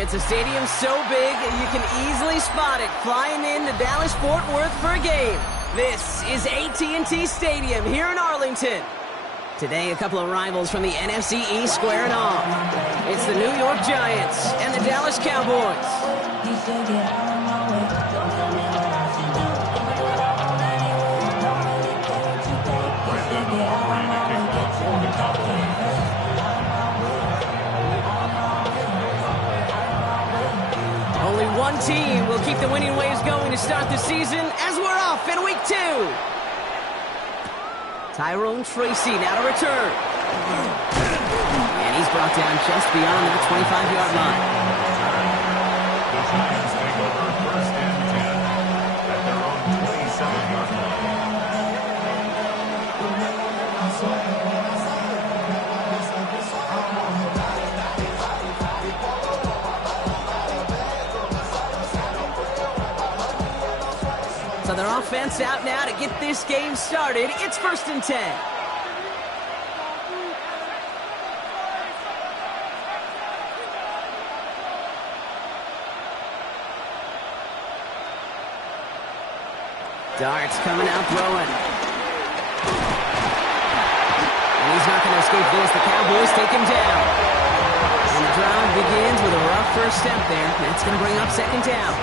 It's a stadium so big you can easily spot it flying into Dallas-Fort Worth for a game. This is AT&T Stadium here in Arlington. Today, a couple of rivals from the NFC East squaring off. It's the New York Giants and the Dallas Cowboys. Only one team will keep the winning waves going to start the season as we're off in week 2. Tyrone Tracy now to return. And he's brought down just beyond that 25-yard line. The Giants take over 1st and 10 at their own 27-yard line. So their offense out now to get this game started. It's 1st and 10. Darts coming out throwing. And he's not going to escape this. The Cowboys take him down. And the drive begins with a rough first step there. That's going to bring up 2nd down.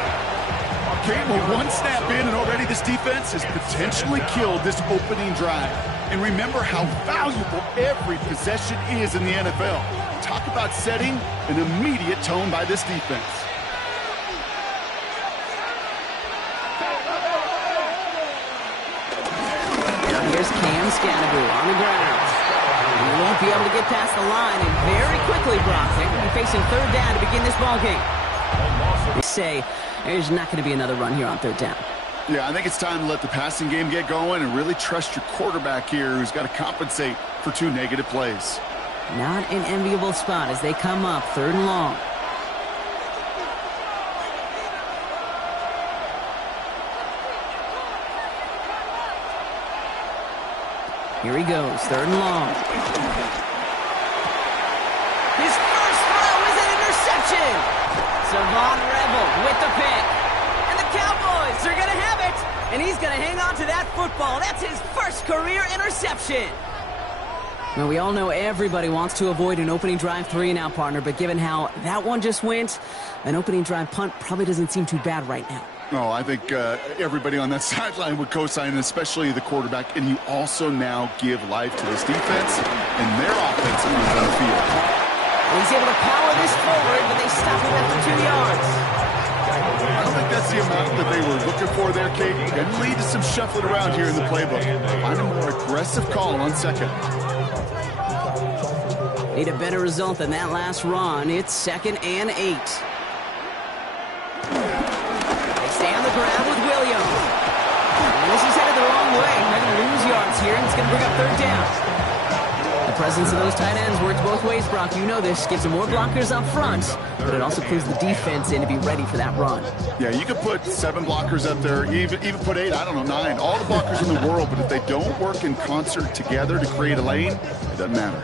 Okay, well, one snap in, and already this defense has potentially killed this opening drive. And remember how valuable every possession is in the NFL. Talk about setting an immediate tone by this defense. Now here's Cam Scannaboo on the ground. He won't be able to get past the line, and very quickly, Brock, they're going to be facing 3rd down to begin this ballgame. They say there's not going to be another run here on 3rd down. Yeah, I think it's time to let the passing game get going and really trust your quarterback here, who's got to compensate for 2 negative plays. Not an enviable spot as they come up 3rd and long. Here he goes, 3rd and long. His first throw is an interception. Savon Revel with the pick. And the Cowboys are going to have it. And he's going to hang on to that football. That's his first career interception. Well, we all know everybody wants to avoid an opening drive 3-and-out, partner. But given how that one just went, an opening drive punt probably doesn't seem too bad right now. No, I think everybody on that sideline would co-sign, especially the quarterback. And you also now give life to this defense and their offensive on the field. He's able to power this forward, but they stop him after 2 yards. I don't think that's the amount that they were looking for there, Kate. Can lead to some shuffling around here in the playbook. Find a more aggressive call on 2nd. Need a better result than that last run. It's 2nd and 8. They stay on the ground with Williams. And this is headed the wrong way. They're going to lose yards here, and it's going to bring up 3rd down. The presence of those tight ends works both ways, Brock. You know this. Gives them more blockers up front, but it also clues the defense in to be ready for that run. Yeah, you could put 7 blockers up there, even put 8, I don't know, 9. All the blockers in the world, but if they don't work in concert together to create a lane, it doesn't matter.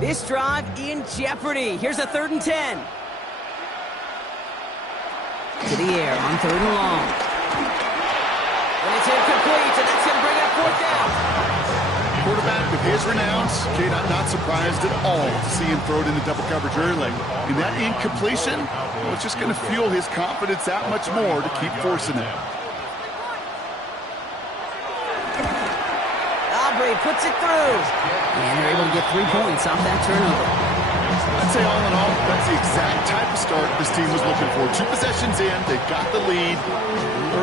This drive in jeopardy. Here's a 3rd and 10. To the air on 3rd and long. And it's incomplete, and that's going to bring up 4th down. Quarterback with his renowns, Kate, I'm not surprised at all to see him throw it into double coverage early. And that incompletion, well, it's just going to fuel his confidence that much more to keep forcing it. Aubrey puts it through. And they're able to get 3 points off that turnover. I'd say all in all, that's the exact type of start this team was looking for. 2 possessions in, they got the lead.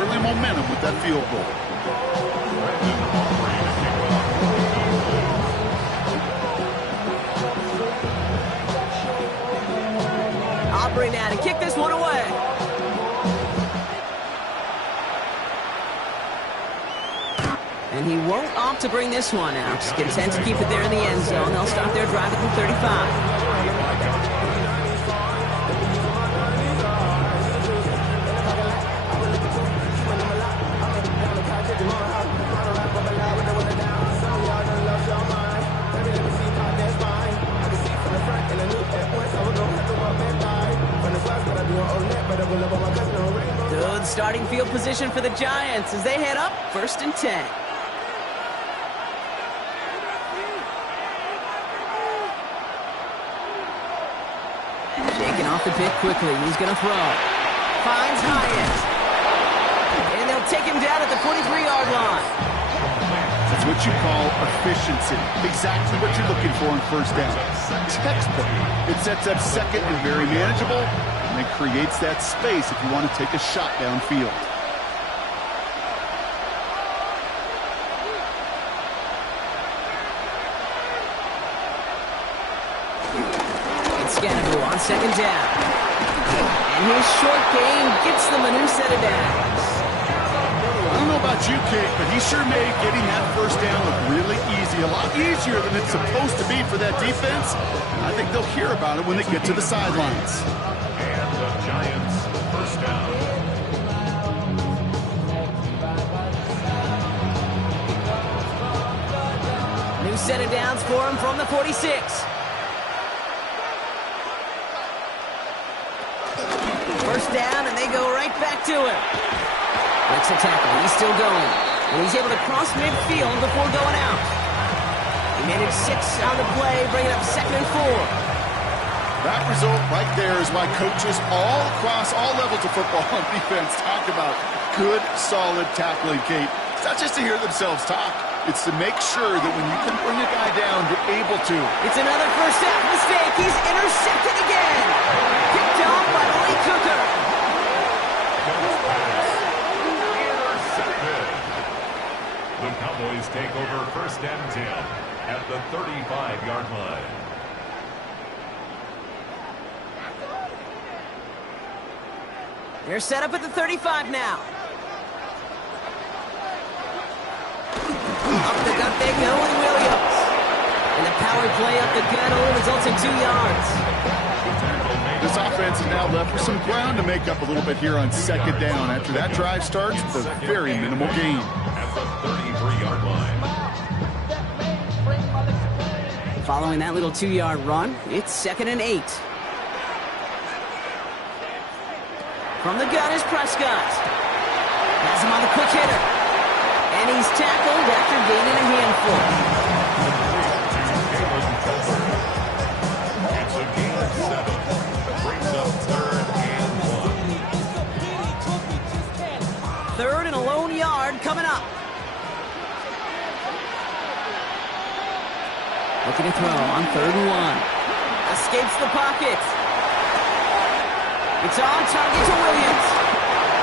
Early momentum with that field goal. Aubrey now to kick this one away. And he won't opt to bring this one out. Content to keep it there in the end zone. They'll start their drive at the 35. Good starting field position for the Giants as they head up 1st and 10. Shaking off the pick quickly. He's going to throw. Finds Hyatt. And they'll take him down at the 43-yard line. That's what you call efficiency. Exactly what you're looking for in first down. Textbook. It sets up second and very manageable, and it creates that space if you want to take a shot downfield. It's Scannable on 2nd down. And his short game gets them a new set of downs. I don't know about you, Kate, but he sure made getting that first down look really easy. A lot easier than it's supposed to be for that defense. I think they'll hear about it when they get to the sidelines. And the Giants, first down. New set of downs for him from the 46. First down, and they go right back to him. Breaks a tackle. He's still going. And he's able to cross midfield before going out. He managed 6 on the play, bringing up 2nd and 4. That result right there is why coaches all across all levels of football and defense talk about good, solid tackling, Kate. It's not just to hear themselves talk. It's to make sure that when you can bring a guy down, you're able to. It's another first half mistake. He's intercepted again. Picked off by Lee Cooker. The Cowboys take over 1st and 10 at the 35-yard line. They're set up at the 35 now. Up the gut they go with Williams. And the power play up the gut only results in 2 yards. This offense is now left with some ground to make up a little bit here on 2nd down after that drive starts with a very minimal gain. At the 33-yard line. Following that little 2-yard run, it's 2nd and 8. From the gun is Prescott. Has him on the quick hitter. And he's tackled after gaining a handful. It's a gain of 7. Brings up 3rd and 1. 3rd and a lone yard coming up. Looking to throw on 3rd and 1. Escapes the pocket. It's on target to Williams.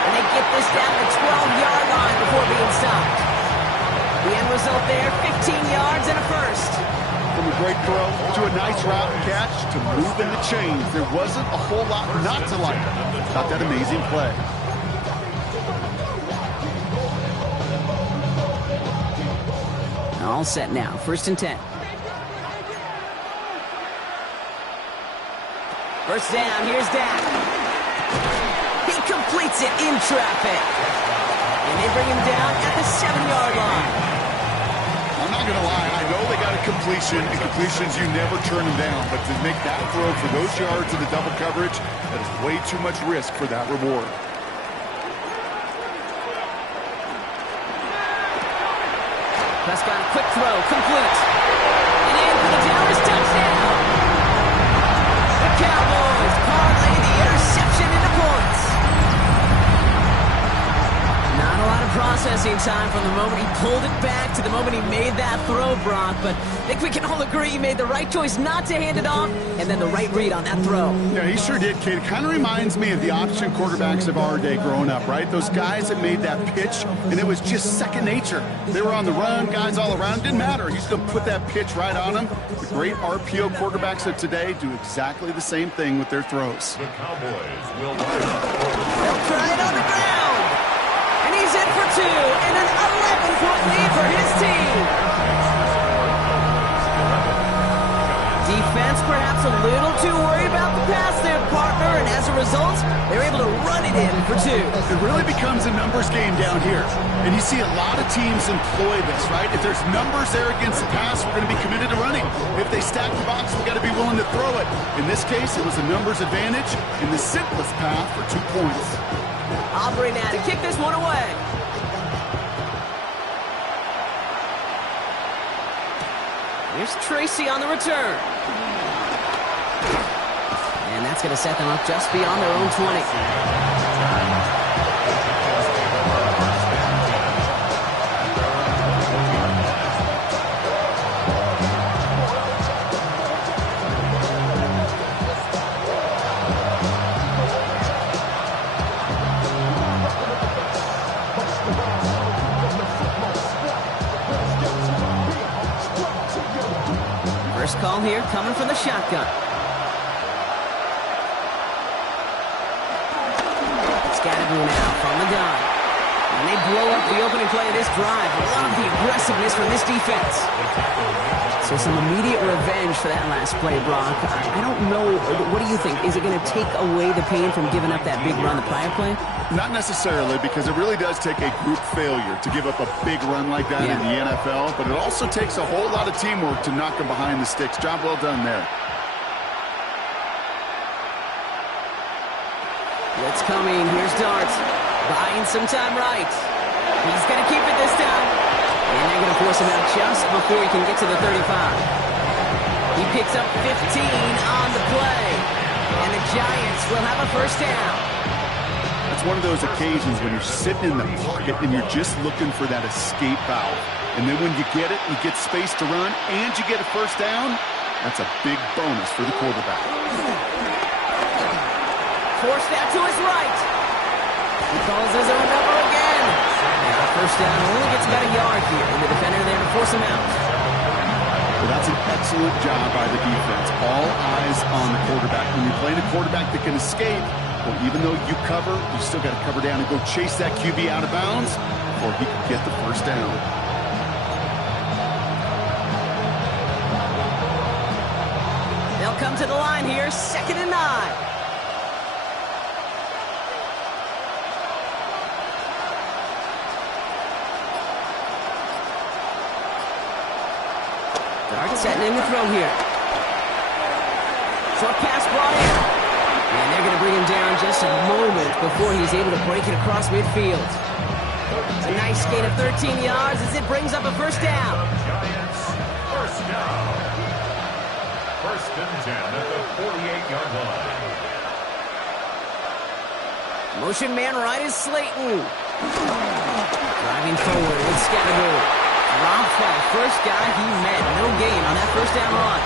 And they get this down to the 12-yard line before being stopped. The end result there, 15 yards and a first. From a great throw to a nice route and catch to moving the chains. There wasn't a whole lot not to like about that amazing play. All set now, 1st and 10. First down, here's Dak. He completes it in traffic. And they bring him down at the 7-yard line. I'm not going to lie, I know they got a completion, and completions, you never turn them down. But to make that throw for those yards in the double coverage, that is way too much risk for that reward. Prescott, quick throw, complete. And in for the Dallas touchdown. The Cowboys parlay the interception into points. Not a lot of processing time from the moment he pulled it back to the moment he made that throw, Brock. But I think we can all agree he made the right choice not to hand it off, and then the right read on that throw. Yeah, he sure did, kid. It kind of reminds me of the option quarterbacks of our day growing up, right? Those guys that made that pitch, and it was just second nature. They were on the run, guys all around. It didn't matter. He's going to put that pitch right on them. The great RPO quarterbacks of today do exactly the same thing with their throws. The Cowboys will line up. They'll try it on the ground. And he's in for 2 and an 2-point lead for his team. Defense perhaps a little too worried about the pass there, partner, and as a result, they're able to run it in for 2. It really becomes a numbers game down here. And you see a lot of teams employ this, right? If there's numbers there against the pass, we're going to be committed to running. If they stack the box, we've got to be willing to throw it. In this case, it was a numbers advantage in the simplest path for 2 points. Aubrey now to kick this one away. Here's Tracy on the return. And that's going to set them up just beyond their own 20. First call here coming from the shotgun. Scatterboo now from the gun. And they blow up the opening play of this drive. Love the aggressiveness from this defense. So some immediate revenge for that last play, Brock. I don't know. What do you think? Is it going to take away the pain from giving up that big run the prior play? Not necessarily, because it really does take a group failure to give up a big run like that in the NFL, but it also takes a whole lot of teamwork to knock them behind the sticks. Job well done there. Blitz coming. Here's Darts. Buying some time right. He's going to keep it this time. And they're going to force him out just before he can get to the 35. He picks up 15 on the play. And the Giants will have a first down. It's one of those occasions when you're sitting in the pocket and you're just looking for that escape valve. And then when you get it, you get space to run, and you get a first down, that's a big bonus for the quarterback. Force that to his right. He calls his own number again. And a first down only gets about a yard here. And the defender there to force him out. Well, that's an excellent job by the defense. All eyes on the quarterback. When you're playing a quarterback that can escape, well, even though you cover, you still got to cover down and go chase that QB out of bounds before he can get the first down. They'll come to the line here, 2nd and 9. Dart setting in the throw here. Short pass brought in. And they're going to bring him down just a moment before he's able to break it across midfield. A nice gain of 13 yards as it brings up a first down. Giants, first down. First and 10 at the 48-yard line. Motion man right is Slayton. Driving forward with Scatterboo. Rob Fly, first guy he met. No gain on that first down run.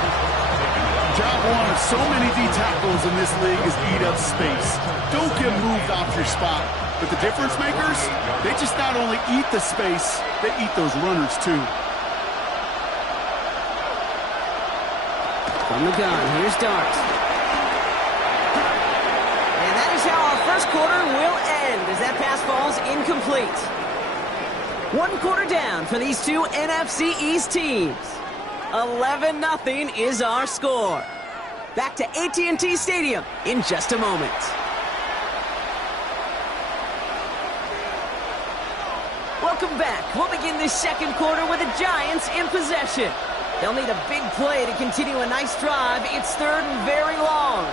Job one of so many D tackles in this league is eat up space. Don't get moved off your spot. But the difference makers, they just not only eat the space, they eat those runners too. From the gun, here's Dart. And that is how our first quarter will end as that pass falls incomplete. 1 quarter down for these two NFC East teams. 11-0 is our score. Back to AT&T Stadium in just a moment. Welcome back. We'll begin this second quarter with the Giants in possession. They'll need a big play to continue a nice drive. It's 3rd and very long.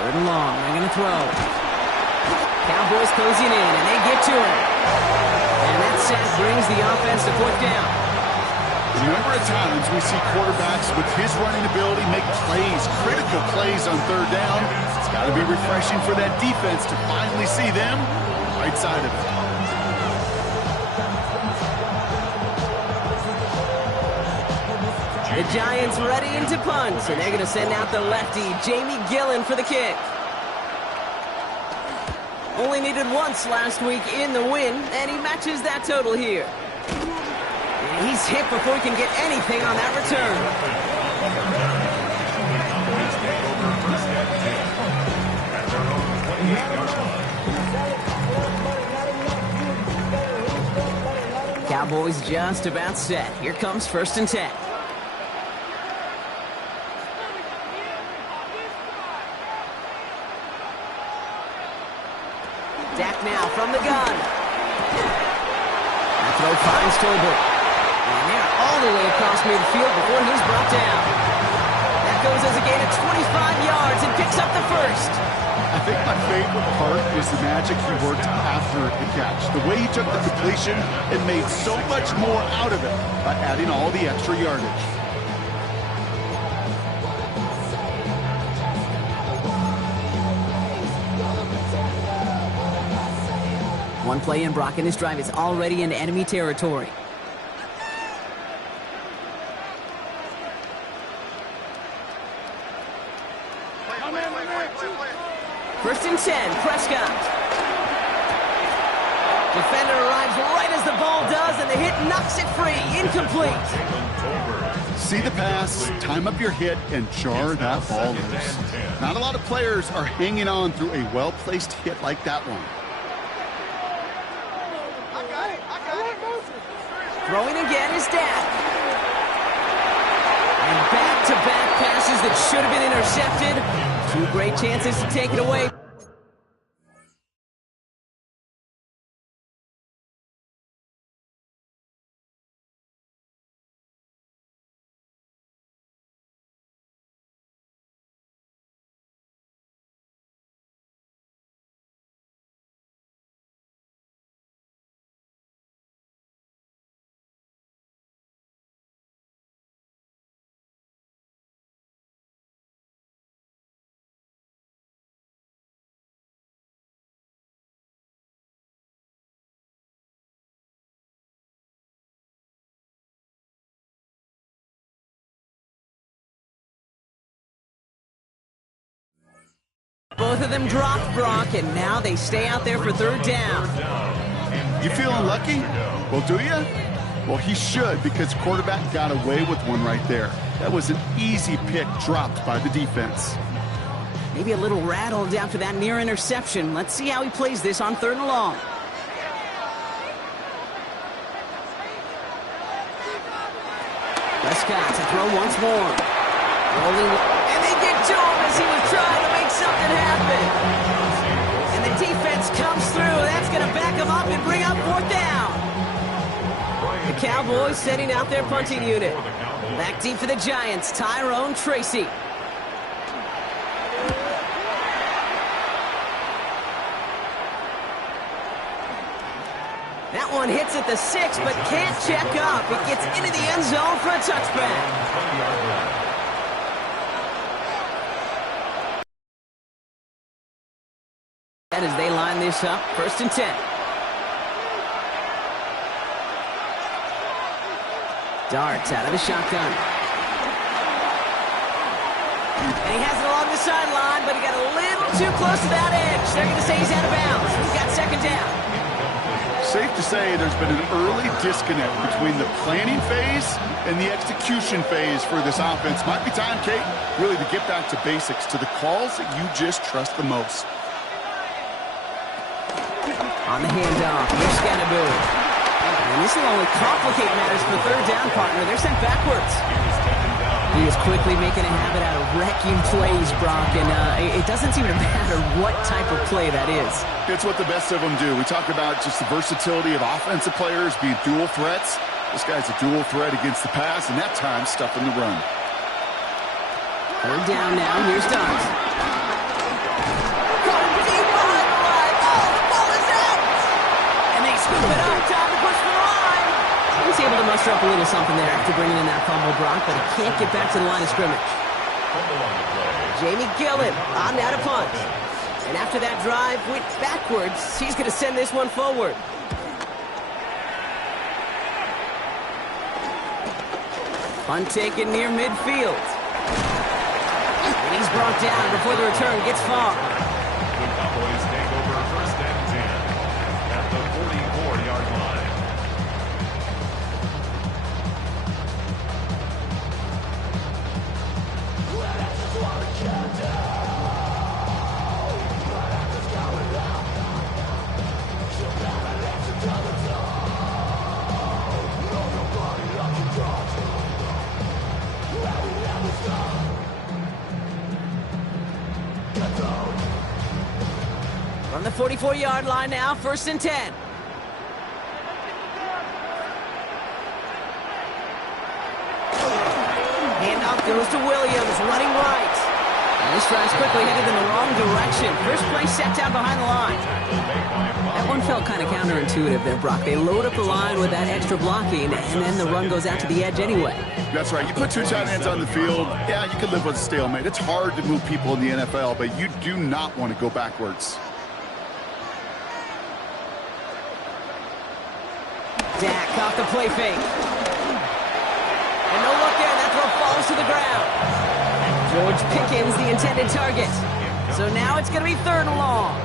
3rd and long. They're going to throw. Cowboys closing in, and they get to it. And that sack brings the offense to 4th down. A number of times we see quarterbacks with his running ability make plays, critical plays on 3rd down. It's got to be refreshing for that defense to finally see them right side of it. The Giants ready into punt, and they're going to send out the lefty, Jamie Gillen, for the kick. Only needed once last week in the win, and he matches that total here. And he's hit before he can get anything on that return. Cowboys just about set. Here comes 1st and 10. Dak now from the gun. That throw finds Tolbert. And they're all the way across midfield before he's brought down. That goes as a gain of 25 yards and picks up the first. I think my favorite part was the magic he worked after the catch. The way he took the completion and made so much more out of it by adding all the extra yardage. One play in, Brock, and this drive is already in enemy territory. First and 10, Prescott. Defender arrives right as the ball does, and the hit knocks it free. Incomplete. See the pass, time up your hit, and jar that ball loose. Not a lot of players are hanging on through a well-placed hit like that one. Throwing again is Dak. And back-to-back passes that should have been intercepted. 2 great chances to take it away. Both of them dropped, Brock, and now they stay out there for 3rd down. You feeling lucky? Well, do you? Well, he should, because quarterback got away with one right there. That was an easy pick dropped by the defense. Maybe a little rattled after that near interception. Let's see how he plays this on 3rd and long. Prescott to throw once more. Rolling, and they get to him as he was trying to make something happen. And the defense comes through. That's going to back him up and bring up 4th down. The Cowboys setting out their punting unit. Back deep for the Giants, Tyrone Tracy. That one hits at the 6, but can't check up. It gets into the end zone for a touchback. As they line this up, 1st and 10. Darts out of the shotgun. And he has it along the sideline, but he got a little too close to that edge. They're going to say he's out of bounds. He's got 2nd down. Safe to say there's been an early disconnect between the planning phase and the execution phase for this offense. Might be time, Kate, really to get back to basics, to the calls that you just trust the most. On the handoff, here's Scannaboo. And this will only complicate matters for 3rd down, partner. They're sent backwards. He is quickly making a habit out of wrecking plays, Brock, and it doesn't seem to matter what type of play that is. It's what the best of them do. We talk about just the versatility of offensive players being dual threats. This guy's a dual threat against the pass, and that time stuffing the run. 3rd down now, here's Dobbs. Scoop it up, time to push for the line. He's able to muster up a little something there after bringing in that fumble, Brock, but he can't get back to the line of scrimmage. Jamie Gillen on now to punt. And after that drive went backwards, he's going to send this one forward. Punt taken near midfield. And he's brought down before the return gets far. The Cowboys take over 1st and 10 at the 44-yard line. From the 44-yard line now, 1st and 10. Handoff goes to Williams, running right. And this drive's quickly headed in the wrong direction. First play set down behind the line. That one felt kind of counterintuitive there, Brock. They load up the line with that extra blocking, and then the run goes out to the edge anyway. That's right. You put two tight ends on the field, yeah, you can live with a stalemate. It's hard to move people in the NFL, but you do not want to go backwards. Dak off the play fake. And no look there. That throw falls to the ground. George Pickens, the intended target. So now it's going to be 3rd and long.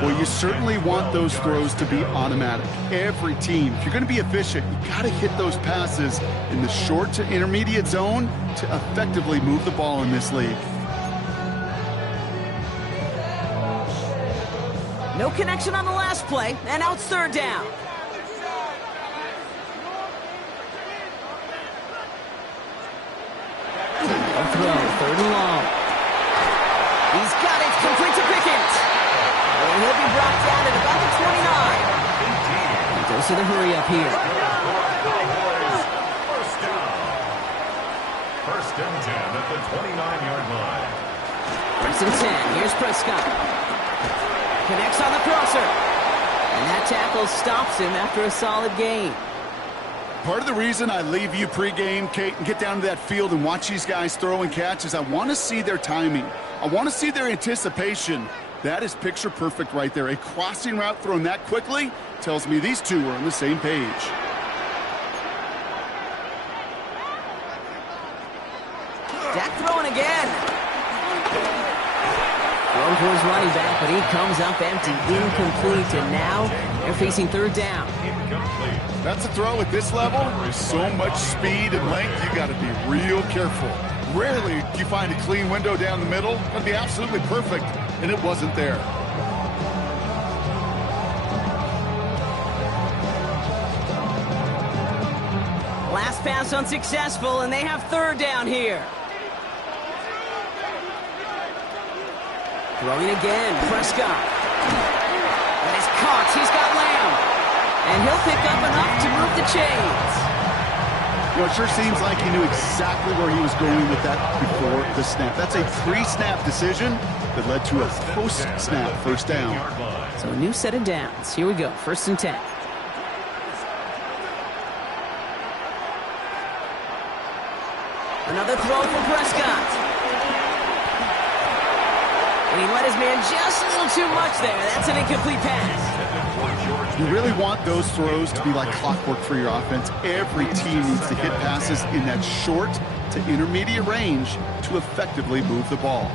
Well, you certainly want those throws to be automatic. Every team, if you're going to be efficient, you got to hit those passes in the short to intermediate zone to effectively move the ball in this league. No connection on the last play, and now it's 3rd down. A throw, 3rd and long. He's got it, complete to Pickens. And he'll be brought down at about the 29. He goes to the hurry up here. First down. 1st and 10 at the 29-yard line. 1st and 10. Here's Prescott. Connects on the crosser. And that tackle stops him after a solid gain. Part of the reason I leave you pregame, Kate, and get down to that field and watch these guys throw and catch is I want to see their timing. I want to see their anticipation. That is picture perfect right there. A crossing route thrown that quickly tells me these two are on the same page. Dak throwing again. Thrown for his running back, but he comes up empty, incomplete, and now they're facing 3rd down. That's a throw at this level. There's so much speed and length, you got to be real careful. Rarely do you find a clean window down the middle. It'd be absolutely perfect, and it wasn't there. Last pass unsuccessful, and they have 3rd down here. Throwing again, Prescott. That is caught. He's got Lamb. And he'll pick up enough to move the chains. You know, it sure seems like he knew exactly where he was going with that before the snap. That's a pre-snap decision that led to a post-snap 1st down. So a new set of downs. Here we go, 1st and 10. Another throw for Prescott. And he let his man just a little too much there. That's an incomplete pass. You really want those throws to be like clockwork for your offense. Every team needs to hit passes in that short to intermediate range to effectively move the ball.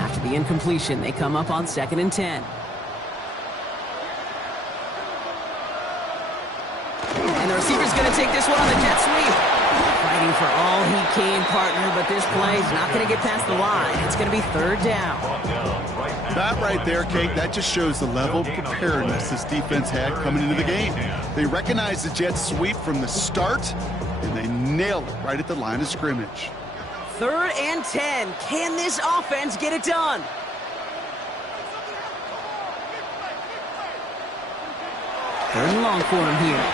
After the incompletion, they come up on 2nd and 10. And the receiver's going to take this one on the jet sweep. Fighting for all he can, partner, but this play's not going to get past the line. It's going to be 3rd down. That right there, Kate, that just shows the level of preparedness this defense had coming into the game. They recognized the jet sweep from the start, and they nailed it right at the line of scrimmage. 3rd and 10. Can this offense get it done? Third and long for him here.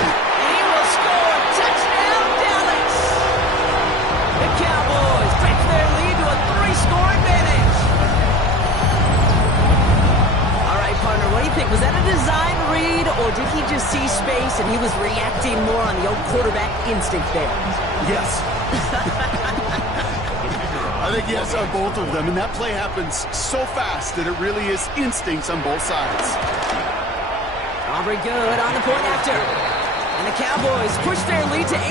And he will score. Touchdown, Dallas. The Cowboys break their lead to a 3-score advantage. All right, partner, what do you think? Was that a design read, or did he just see space and he was reacting more on the old quarterback instinct there? Yes. I think yes on both of them, and that play happens so fast that it really is instincts on both sides. Aubrey good on the point after. And the Cowboys push their lead to 18.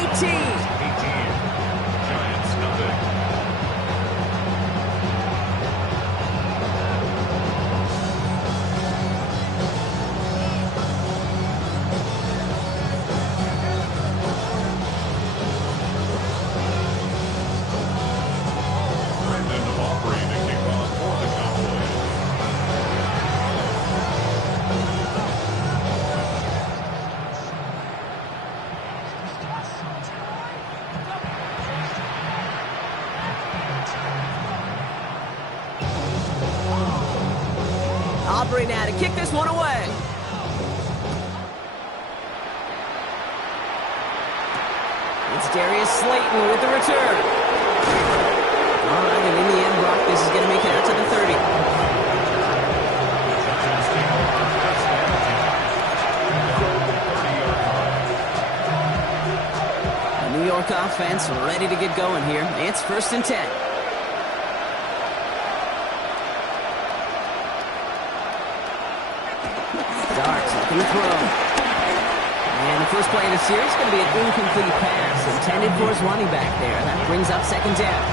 Giants nothing. Brendan Aubrey to kick off for the Cowboys. Aubrey now to kick this one away. It's Darius Slayton with the return. All right, and in the end, Brock, this is going to make it out to the 30. The New York offense ready to get going here. It's 1st and 10. Starks looking to throw. And the first play of the series is going to be an incomplete pass intended for his running back there. That brings up 2nd down.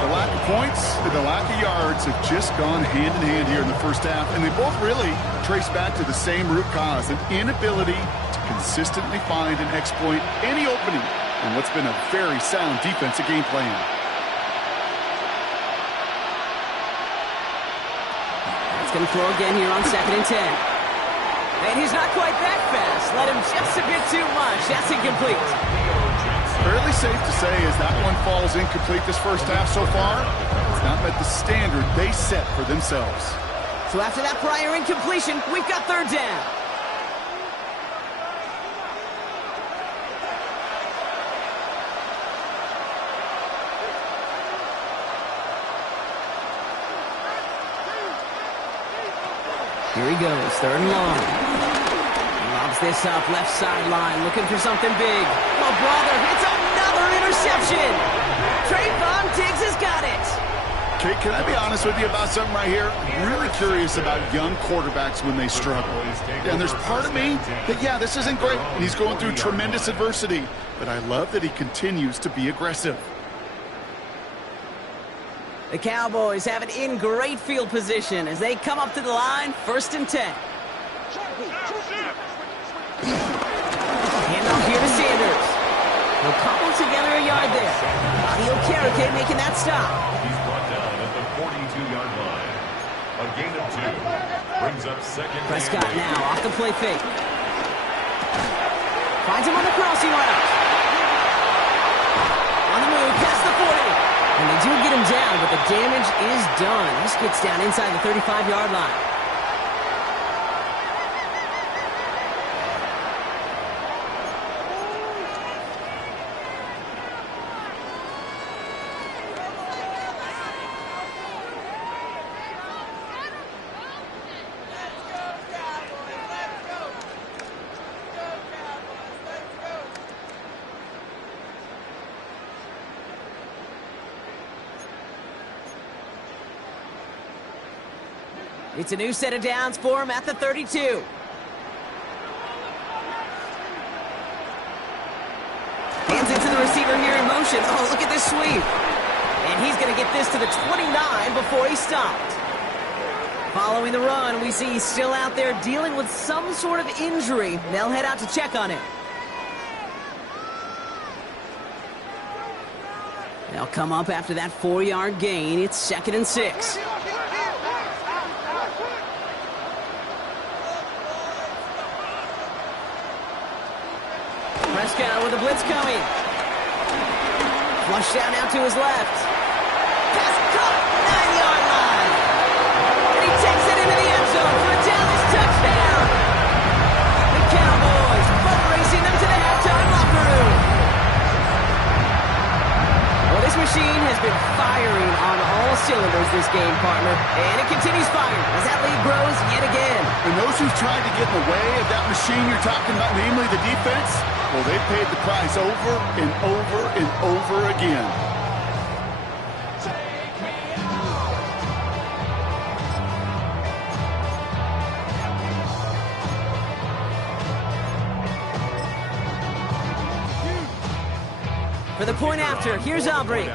The lack of points and the lack of yards have just gone hand in hand here in the first half, and they both really trace back to the same root cause, an inability to consistently find and exploit any opening in what's been a very sound defensive game plan. He's going to throw again here on 2nd and 10. And he's not quite that fast. Let him just a bit too much. That's incomplete. Fairly safe to say as that one falls incomplete this first half so far, it's not met the standard they set for themselves. So after that prior incompletion, we've got 3rd down. Here he goes, 3rd and long. He lobs this up, left sideline, looking for something big. Oh, brother, it's another interception. Trayvon Diggs has got it. Okay, can I be honest with you about something right here? I'm really curious about young quarterbacks when they struggle. And there's part of me that, yeah, this isn't great. And he's going through tremendous adversity. But I love that he continues to be aggressive. The Cowboys have it in great field position as they come up to the line, 1st and 10. Hand off here to Sanders. He'll cobble together a yard there. Audio Okereke making that stop. He's brought down at the 42-yard line. A gain of 2. Brings up 2nd. Prescott now off the play fake. Finds him on the crossing route. On the move, past the 40. And they do get him down, but the damage is done. This gets down inside the 35-yard line. It's a new set of downs for him at the 32. Hands it to the receiver here in motion. Oh, look at this sweep. And he's going to get this to the 29 before he stopped. Following the run, we see he's still out there dealing with some sort of injury. They'll head out to check on him. They'll come up after that 4-yard gain. It's 2nd and 6. Prescott with the blitz coming. Flush down now to his left. Pass caught, 9-yard line. And he takes it into the end zone for a Dallas touchdown. The Cowboys boat racing them to the halftime locker room. Well, this machine has been firing on all cylinders this game, partner. And it continues firing as that lead grows yet again. And those who've tried to get in the way of that machine you're talking about, namely the defense, well, they paid the price over and over and over again. For the point after, here's Aubrey.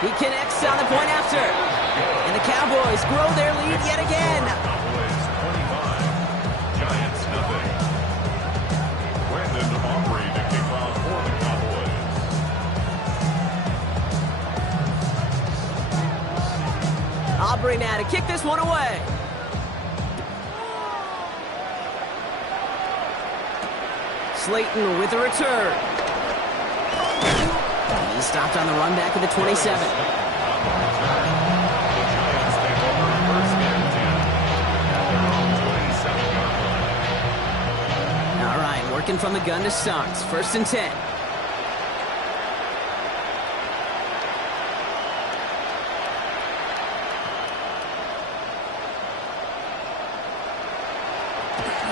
He connects on the point after. And the Cowboys grow their lead yet again. Cowboys 25, Giants nothing. Brandon Aubrey to kick off for the Cowboys. Aubrey now to kick this one away. Slayton with the return. He stopped on the run back of the 27. The Giants take over first and 10 at their own 27-yard line. All right, working from the gun to start. First and 10.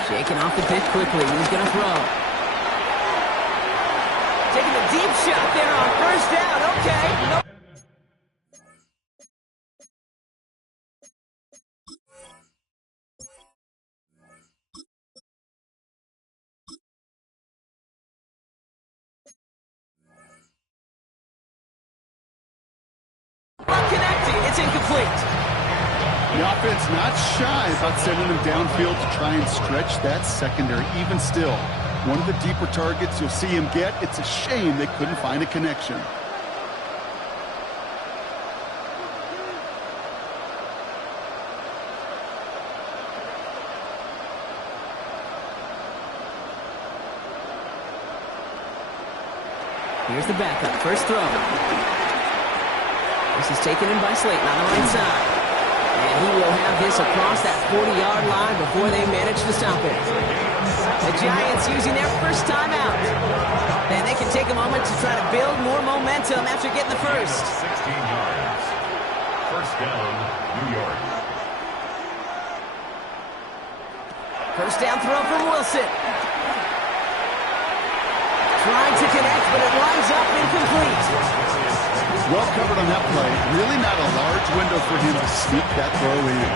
Shaking off the pitch quickly. He's going to throw. Taking the deep shot there on first down. Okay. Nope. Not connecting. It's incomplete. The offense not shy about sending him downfield to try and stretch that secondary. Even still, one of the deeper targets you'll see him get. It's a shame they couldn't find a connection. Here's the backup. First throw. This is taken in by Slayton on the right side. And he will have this across that 40-yard line before they manage to stop it. The Giants using their first timeout. And they can take a moment to try to build more momentum after getting the first. 16 yards. First down, New York. First down throw from Wilson. Trying to connect, but it lines up incomplete. Well covered on that play. Really not a large window for him to sneak that throw in.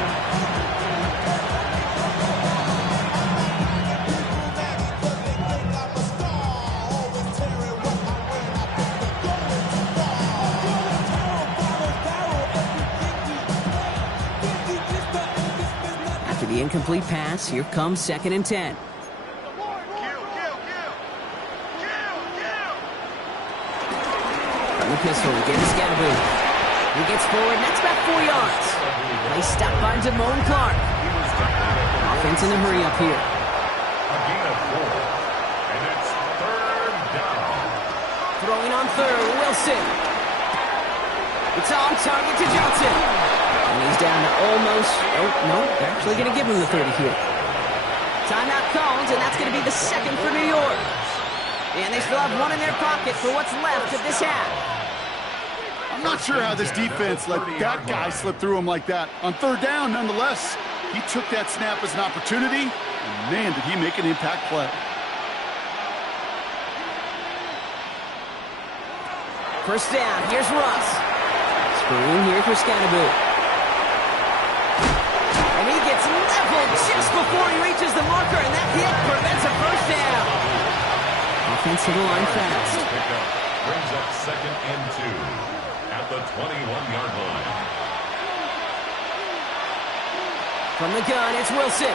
After the incomplete pass, here comes second and 10. From the pistol, again to Scatterboot. He gets forward, and that's about 4 yards. They stopped by Damone Clark. Offense in a hurry up here. A gain of 4. And it's third down. Throwing on third, Wilson. It's on target to Johnson. And he's down to almost, oh, no, they're actually going to give him the 30 here. Timeout called, and that's going to be the second for New York. And they still have one in their pocket for what's left of this half. I'm not sure how this defense let that guy slip through him like that. On third down, nonetheless, he took that snap as an opportunity, and man, did he make an impact play. First down, here's Russ. Screen here for Scatterboot. And he gets leveled just before he reaches the marker, and that hit prevents a first down. Offense to the line fast. Brings up second and 2 at the 21-yard line. From the gun, it's Wilson.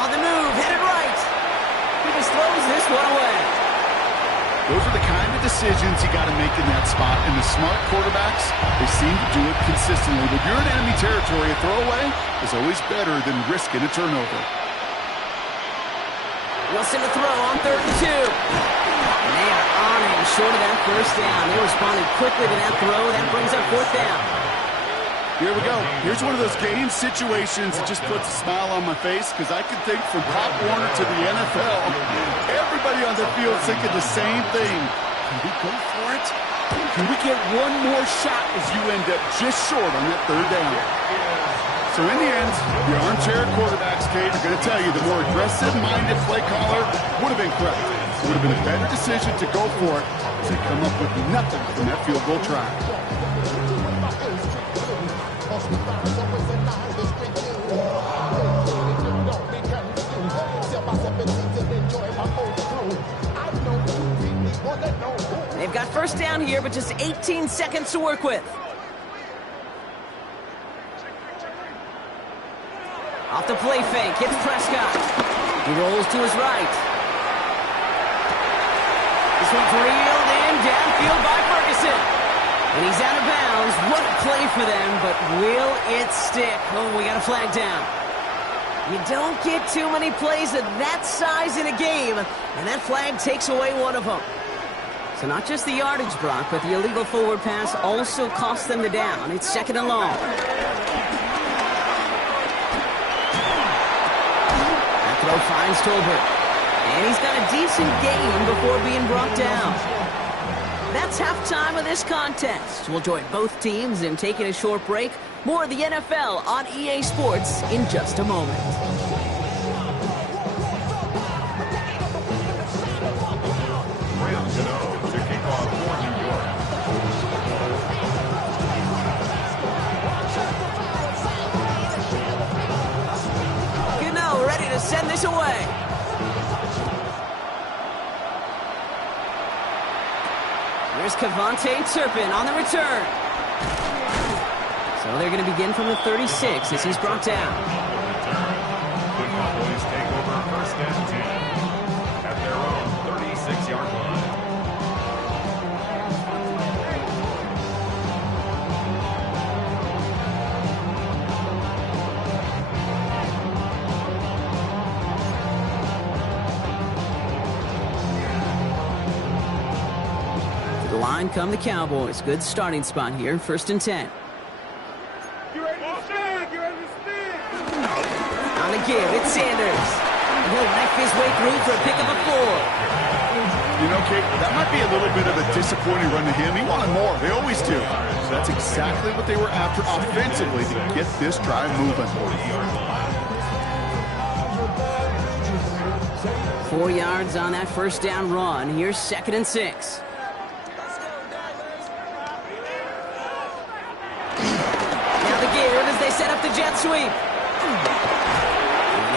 On the move, headed right. He just throws this one away. Those are the kind of decisions you got to make in that spot. And the smart quarterbacks, they seem to do it consistently. When you're in enemy territory, a throwaway is always better than risking a turnover. Wilson to throw on third and 2. And they are on him short of that first down. They responded quickly to that throw. That brings up fourth down. Here we go. Here's one of those game situations that just puts a smile on my face because I can think from Pop Warner to the NFL, everybody on the field thinking the same thing. Can we go for it? Can we get one more shot as you end up just short on that third down? So in the end, the armchair quarterbacks, Kate, are going to tell you the more aggressive-minded play caller would have been correct. It would have been a better decision to go for it as they come up with nothing from that field goal try. They've got first down here, but just 18 seconds to work with. Off the play fake, hits Prescott. He rolls to his right. This one's reeled in downfield by Ferguson. And he's out of bounds. What a play for them, but will it stick? Oh, we got a flag down. You don't get too many plays of that size in a game, and that flag takes away one of them. So not just the yardage, Brock, but the illegal forward pass also cost them the down. It's 2nd and long. That throw finds Tolbert. And he's got a decent gain before being brought down. That's halftime of this contest. We'll join both teams in taking a short break. More of the NFL on EA Sports in just a moment. Gano ready to send this away. Here's Kevontae Turpin on the return. So they're going to begin from the 36 as he's brought down. The Cowboys take over 1st and 10 at their own 36-yard line. To the line come the Cowboys. Good starting spot here, 1st and 10. On the give, it's Sanders. He'll knife his way through for a pickup of 4. You know, Kate, that might be a little bit of a disappointing run to him. He wanted more. They always do. So that's exactly what they were after offensively to get this drive moving. 4 yards on that 1st down run. Here's 2nd and 6. Now the give as they set up the jet sweep.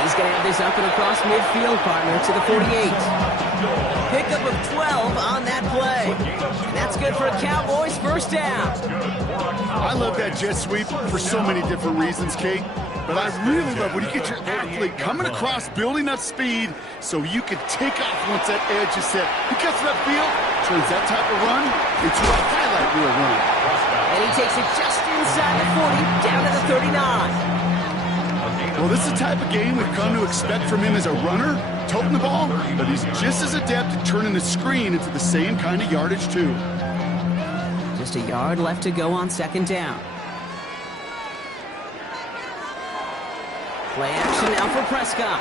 He's going to have this up and across midfield, partner, to the 48. Pickup of 12 on that play. And that's good for a Cowboys 1st down. I love that jet sweep for so many different reasons, Kate. But I really love when you get your athlete coming across, building up speed, so you can take off once that edge is set. He cuts that field, turns that type of run into a highlight reel run. And he takes it just inside the 40, down to the 39. Well, this is the type of game we've come to expect from him as a runner, toting the ball, but he's just as adept at turning the screen into the same kind of yardage, too. Just a yard left to go on 2nd down. Play action now for Prescott.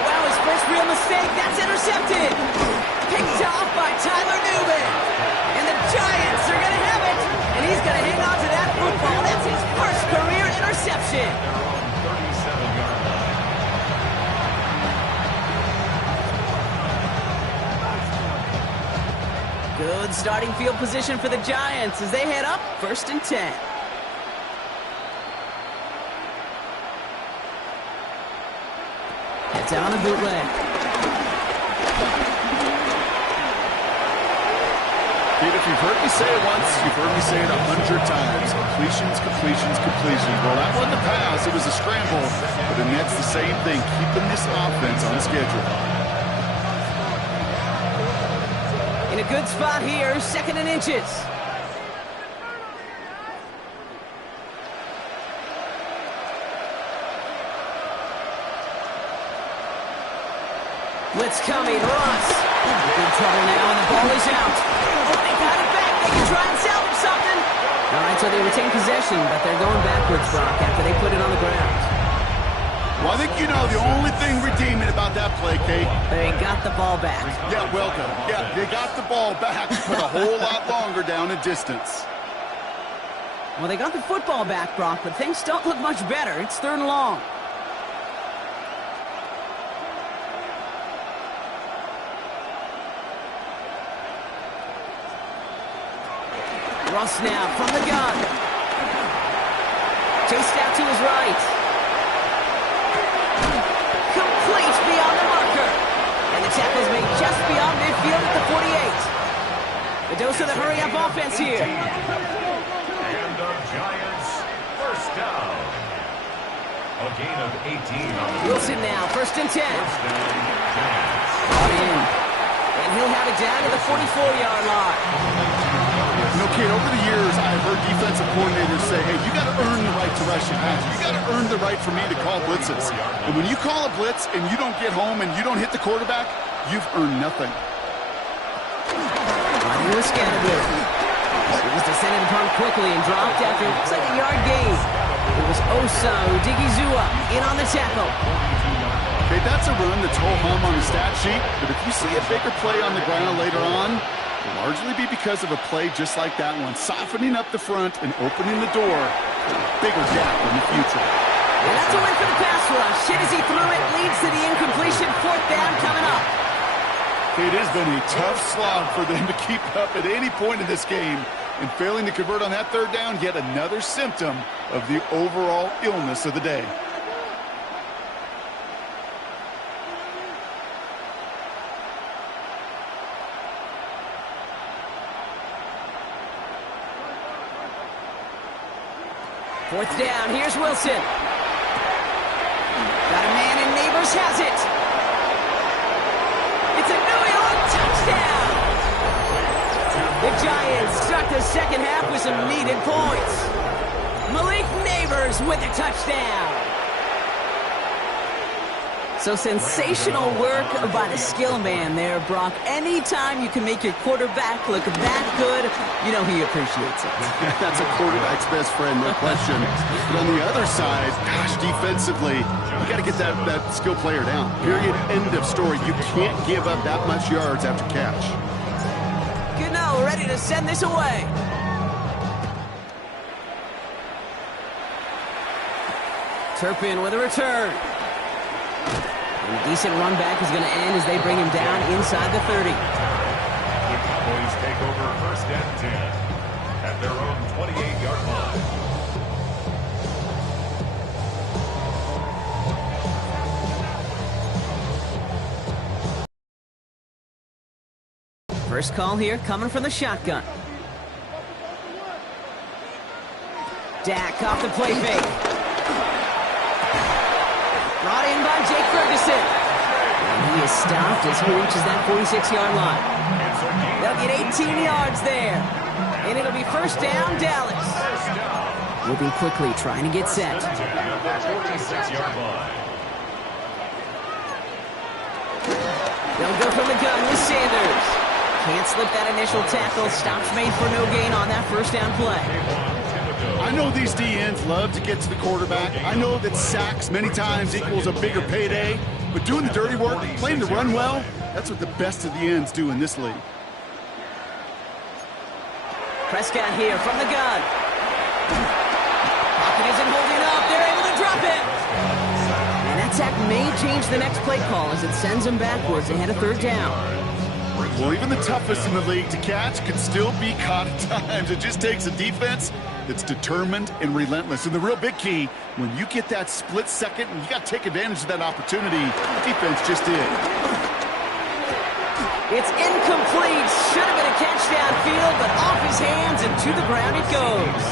Wow, his first real mistake. That's intercepted. Picked off by Tyler Newman. And the Giants are going to have it. And he's going to hang on to that football. That's his first career interception. Good starting field position for the Giants as they head up 1st and 10. It's on a bootleg. Pete, if you've heard me say it once, you've heard me say it 100 times. Completions, completions, completions. Well, that wasn't a pass. It was a scramble. But the Nets, the same thing, keeping this offense on schedule. In a good spot here, 2nd and inches. Blitz coming, Ross. Big trouble now, and the ball is out. Oh, they got it back. They can try and salvage something. All right, so they retain possession, but they're going backwards, Brock, after they put it on the ground. Well, I think you know the only thing redeeming about that play, Kate. They got the ball back. Yeah, well done. Yeah, they got the ball back, but a whole lot longer down in distance. Well, they got the football back, Brock, but things don't look much better. It's 3rd and long. Russ now from the gun. Chased out to his right. Complete beyond the marker. And the tackle's made just beyond midfield at the 48. The dose of the hurry-up offense here. And the Giants, 1st down. A gain of 18 on the Wilson now, 1st and 10. 1st down, Giants. Brought in. And he'll have it down to the 44-yard line. You know, Kate, over the years, I've heard defensive coordinators say, hey, you got to earn the right to rush your pass. You got to earn the right for me to call blitzes. And when you call a blitz and you don't get home and you don't hit the quarterback, you've earned nothing. Running with Scatterby. It was descended upon quickly and dropped after looks like a yard gain. It was Osa Odigizua in on the tackle. Okay, that's a run that's ho-hum on the stat sheet, but if you see a bigger play on the ground later on, it'll largely be because of a play just like that one, softening up the front and opening the door for a bigger gap in the future. And that's a win for the pass rush. Hit as he threw it, leads to the incompletion. 4th down coming up. It has been a tough slog for them to keep up at any point in this game, and failing to convert on that 3rd down, yet another symptom of the overall illness of the day. Fourth down, here's Wilson. Got a man and Neighbors has it. It's a New York touchdown. The Giants start the second half with some needed points. Malik Neighbors with a touchdown. So sensational work by the skill man there, Brock. Anytime you can make your quarterback look that good, you know he appreciates it. That's a quarterback's best friend, no question. But on the other side, gosh, defensively, you got to get that skill player down. Period. End of story. You can't give up that much yards after catch. Gano ready to send this away. Turpin with a return. And a decent run back is going to end as they bring him down inside the 30. The Cowboys take over 1st and 10 at their own 28-yard line. First call here coming from the shotgun. Dak off the play fake. Brought in by Jake Ferguson. And he is stopped as he reaches that 46-yard line. They'll get 18 yards there. And it'll be 1st down, Dallas. Moving quickly, trying to get set. They'll go from the gun with Sanders. Can't slip that initial tackle. Stops made for no gain on that 1st down play. I know these DNs love to get to the quarterback. I know that sacks many times equals a bigger payday, but doing the dirty work, playing the run well, that's what the best of the ends do in this league. Prescott here from the gun. Pocket isn't holding up. They're able to drop it. And that sack may change the next play call as it sends them backwards ahead of 3rd down. Well, even the toughest in the league to catch can still be caught at times. It just takes a defense that's determined and relentless. And the real big key, when you get that split second, you got to take advantage of that opportunity. The defense just did. It's incomplete. Should have been a catch downfield, but off his hands and to the ground it goes.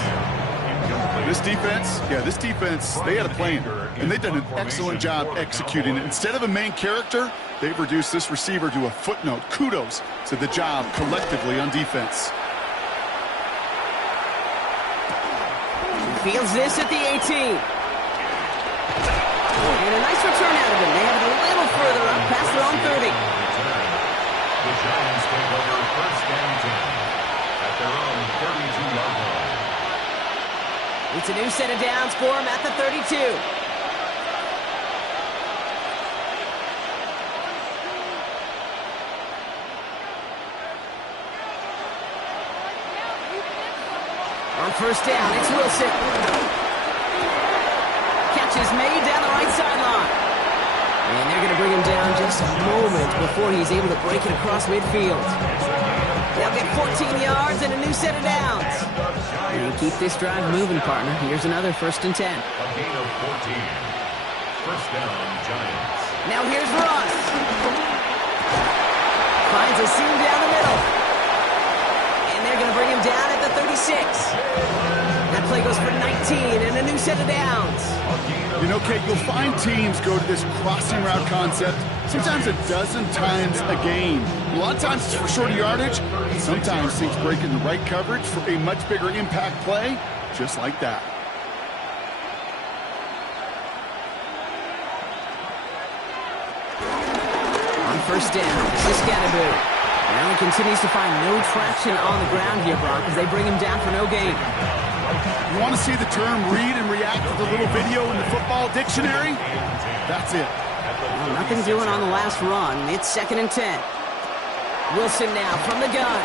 This defense, they had a plan, and they've done an excellent job executing it. Instead of a main character, they've reduced this receiver to a footnote. Kudos to the job collectively on defense. Fields this at the 18. And a nice return out of him. They have it a little further up past their own 30. The Giants take over 1st and 10 at their own 32-yard line. It's a new set of downs for him at the 32. On 1st down, it's Wilson. Catch is made down the right sideline. And they're going to bring him down just a moment before he's able to break it across midfield. They'll get 14 yards and a new set of downs. And keep this drive moving, partner. Here's another 1st and 10. A gain of 14. 1st down, Giants. Now here's Ross. Finds a seam down the middle. And they're going to bring him down at the 36. That play goes for 19 and a new set of downs. You know, Kate, you'll find teams go to this crossing route concept sometimes a dozen times a game. A lot of times it's for shorter yardage. Sometimes things break in the right coverage for a much bigger impact play, just like that. On 1st down, Scatterby. Well, he continues to find no traction on the ground here, Brock, as they bring him down for no gain. You want to see the term read and react to the little video in the football dictionary? That's it. Well, nothing doing on the last run. It's 2nd and 10. Wilson now from the gun.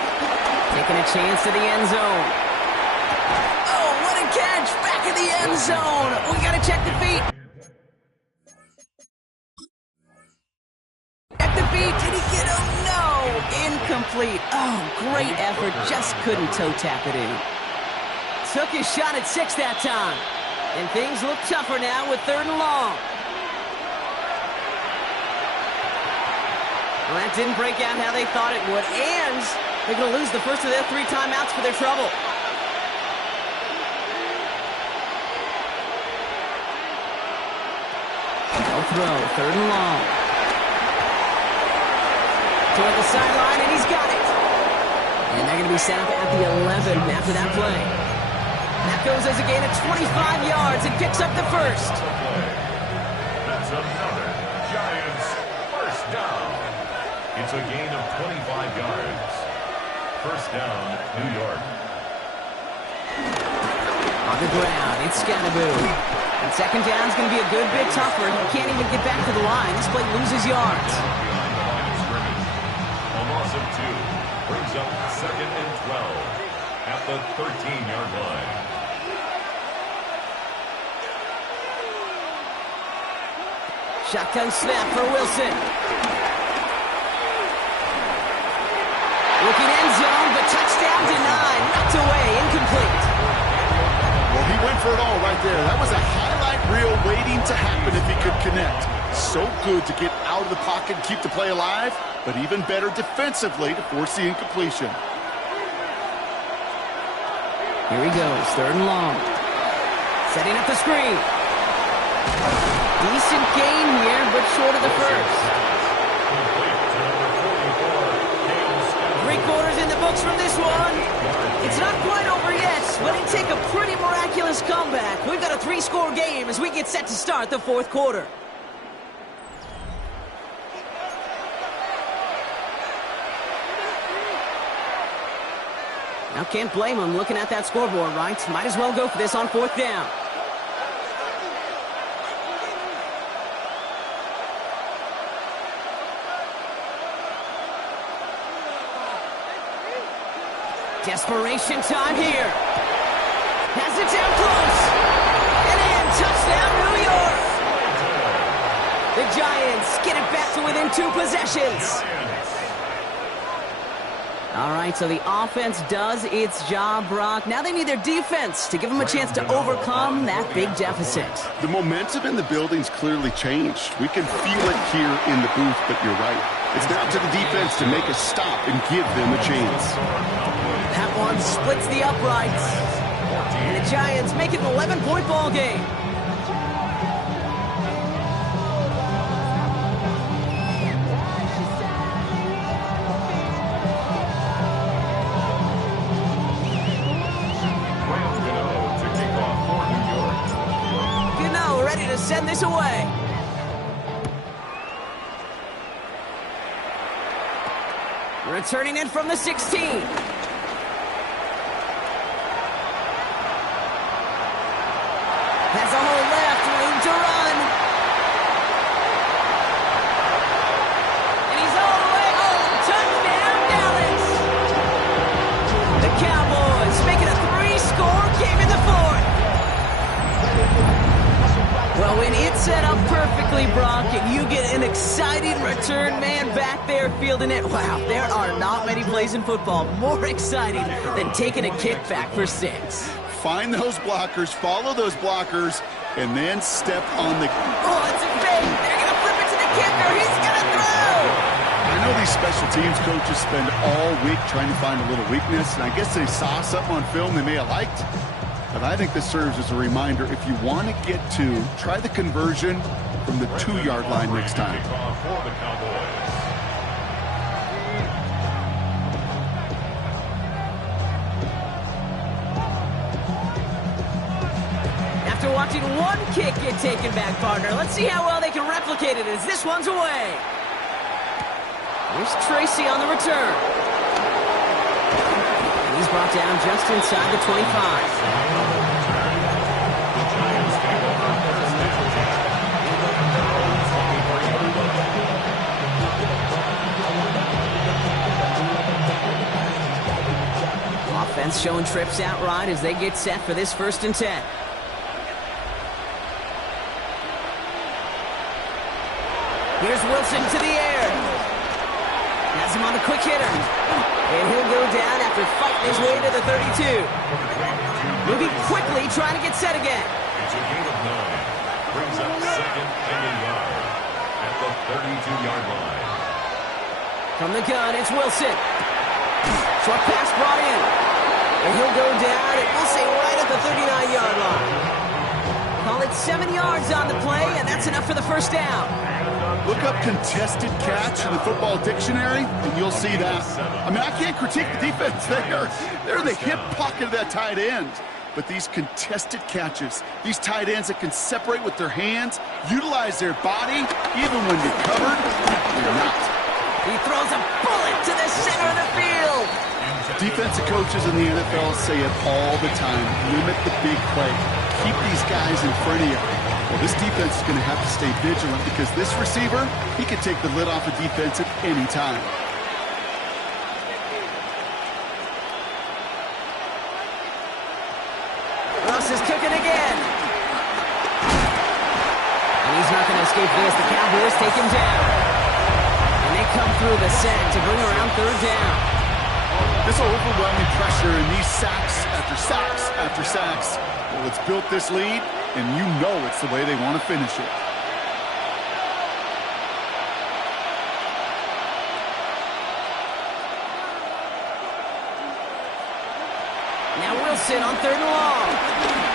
Taking a chance to the end zone. Oh, what a catch! Back in the end zone. We got to check the feet. Check the feet. Did he get him? No. Incomplete. Oh, great effort. Just couldn't toe tap it in. Took his shot at 6 that time. And things look tougher now with 3rd and long. Well, that didn't break out how they thought it would. And they're going to lose the first of their 3 timeouts for their trouble. No throw. 3rd and long. Toward the sideline, and he's got it. And they're going to be set up at the 11 after that play. That goes as a gain of 25 yards and picks up the first. That's another Giants first down. It's a gain of 25 yards. First down, New York. On the ground, it's Scannaboo. And 2nd down is going to be a good bit tougher. He can't even get back to the line. This play loses yards. A loss of 2 brings up 2nd and 12 at the 13-yard line. Shotgun snap for Wilson. Looking end zone, but touchdown denied. Knocked away, incomplete. Well, he went for it all right there. That was a highlight reel waiting to happen if he could connect. So good to get out of the pocket and keep the play alive, but even better defensively to force the incompletion. Here he goes, 3rd and long. Setting up the screen. Decent gain here, but short of the first. 3 quarters in the books from this one. It's not quite over yet, but it'd take a pretty miraculous comeback. We've got a 3-score game as we get set to start the 4th quarter. Now can't blame him looking at that scoreboard, right? Might as well go for this on 4th down. Desperation time here. Has it down close. And in, touchdown, New York. The Giants get it back to within 2 possessions. All right, so the offense does its job, Brock. Now they need their defense to give them a chance to overcome that big deficit. The momentum in the building's clearly changed. We can feel it here in the booth, but you're right. It's down to the defense to make a stop and give them a chance. That one splits the uprights. And the Giants make it an 11-point ball game. Gano ready to send this away. Returning in from the 16. Has a hole left, room to run. And he's all the way home. Touchdown, Dallas. The Cowboys make it a 3-score game in the 4th. Well, when it's set up perfectly, Brock, and you get an exciting return man back there fielding it, wow, there are not many plays in football more exciting than taking a kickback for 6. Find those blockers, follow those blockers, and then step on the... Oh, it's a fake. They're going to flip it to the kicker. He's going to throw. I know these special teams coaches spend all week trying to find a little weakness, and I guess they saw something on film they may have liked. But I think this serves as a reminder, if you want to get 2, try the conversion from the 2-yard line next time. After watching one kick get taken back, partner, let's see how well they can replicate it as this one's away. Here's Tracy on the return. And he's brought down just inside the 25. Offense showing trips out right as they get set for this 1st and 10. Here's Wilson to the air. Has him on a quick hitter. And he'll go down after fighting his way to the 32. Moving quickly, trying to get set again. It's a gain of 9. Brings up 2nd and a yard at the 32-yard line. From the gun, it's Wilson. Short pass brought in. And he'll go down, and we'll say right at the 39-yard line. Call it 7 yards on the play, and that's enough for the 1st down. Look up contested catch in the football dictionary, and you'll see that. I mean, I can't critique the defense there. They're in the hip pocket of that tight end. But these contested catches, these tight ends that can separate with their hands, utilize their body, even when you're covered, you're not. He throws a bullet to the center of the field. Defensive coaches in the NFL say it all the time. Limit the big play. Keep these guys in front of you. Well, this defense is going to have to stay vigilant because this receiver, he can take the lid off a defense at any time. Russ is kicking again. And he's not going to escape this. The Cowboys take him down. And they come through the sack to bring around 3rd down. This overwhelming pressure and these sacks after sacks after sacks, well, it's built this lead, and you know it's the way they want to finish it. Now Wilson on 3rd and long.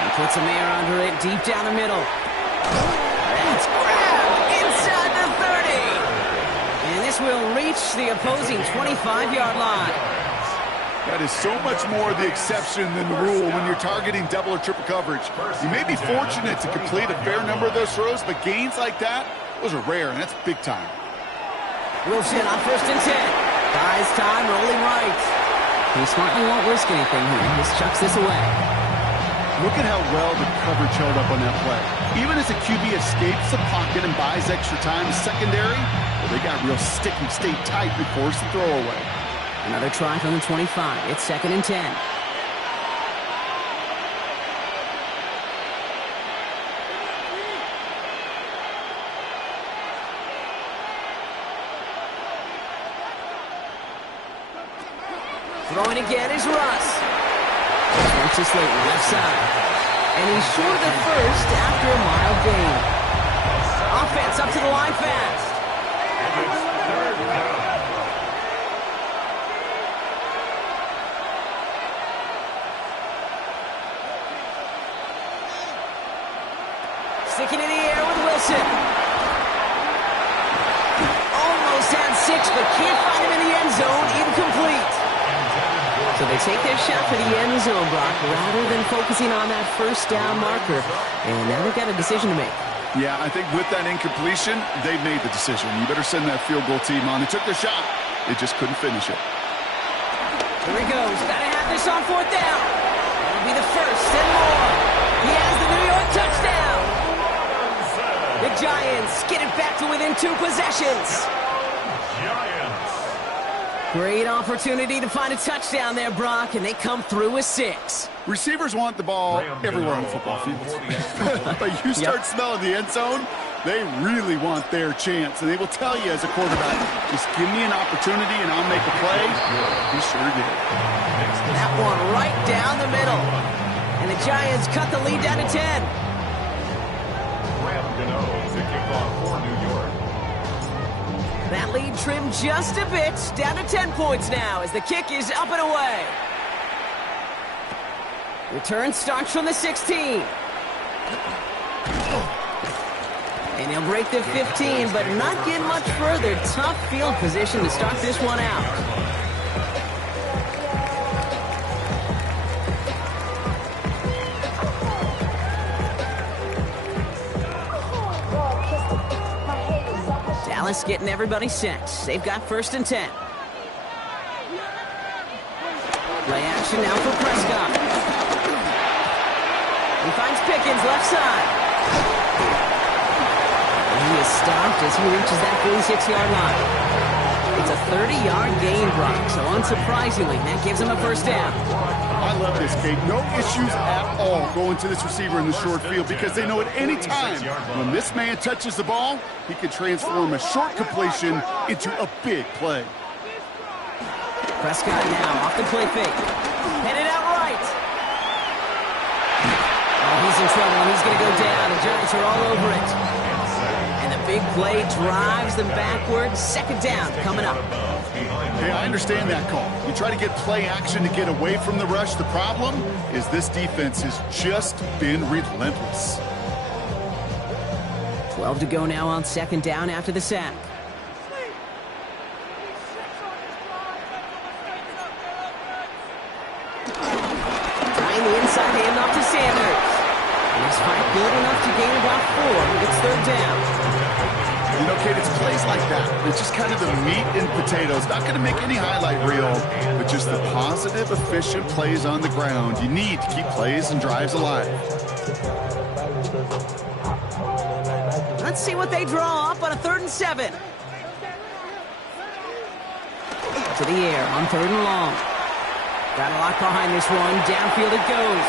He puts a man under it deep down the middle. That's grabbed inside the 30. And this will reach the opposing 25-yard line. That is so much more the exception than the rule when you're targeting double or triple coverage. You may be fortunate to complete a fair number of those throws, but gains like that, those are rare, and that's big time. Wilson on 1st and 10. Buys time, rolling right. He smartly won't risk anything here. Just chucks this away. Look at how well the coverage held up on that play. Even as a QB escapes the pocket and buys extra time secondary, well, they got real sticky, stay tight and force the throwaway. Another try from the 25. It's 2nd and 10. Throwing again is Russ. Wants to Slayton left side. And he's short of the 1st after a mild gain. Offense up to the line fast. Sticking in the air with Wilson. Almost had 6, but can't find him in the end zone. Incomplete. So they take their shot for the end zone block rather than focusing on that 1st down marker. And now they've got a decision to make. Yeah, I think with that incompletion, they've made the decision. You better send that field goal team on. They took their shot. They just couldn't finish it. Here he goes. Gotta have this on 4th down. That'll be the 1st and more. He has the New York touchdown. The Giants get it back to within 2 possessions. Giants. Great opportunity to find a touchdown there, Brock, and they come through with 6. Receivers want the ball everywhere on the football field. But you start smelling the end zone, they really want their chance. And they will tell you as a quarterback, just give me an opportunity and I'll make a play. He sure did. That one right down the middle. And the Giants cut the lead down to 10. Graham Gano to kick off for New York. That lead trimmed just a bit, down to 10 points now as the kick is up and away. Return starts from the 16. And he'll break the 15, but not get much further. Tough field position to start this one out. Dallas Just getting everybody set. They've got 1st and 10. Play action now for Prescott. He finds Pickens left side. And he is stopped as he reaches that 46-yard line. It's a 30-yard gain, Brock, so unsurprisingly, that gives him a 1st down. I love this, Kate. No issues at all going to this receiver in the short field because they know at any time when this man touches the ball, he can transform a short completion into a big play. Prescott now off the play fake. Headed out right. Oh, he's in trouble, and he's going to go down. The Giants are all over it. And the big play drives them backwards. 2nd down coming up. Hey, I understand that call. You try to get play action to get away from the rush. The problem is this defense has just been relentless. 12 to go now on 2nd down after the sack. Trying the inside handoff to Sanders. And he's good enough to gain about 4. It's 3rd down. You know, Kate, it's plays like that. It's just kind of the meat and potatoes. Not going to make any highlight reel, but just the positive, efficient plays on the ground. You need to keep plays and drives alive. Let's see what they draw up on a 3rd and 7. To the air on 3rd and long. Got a lot behind this one. Downfield it goes.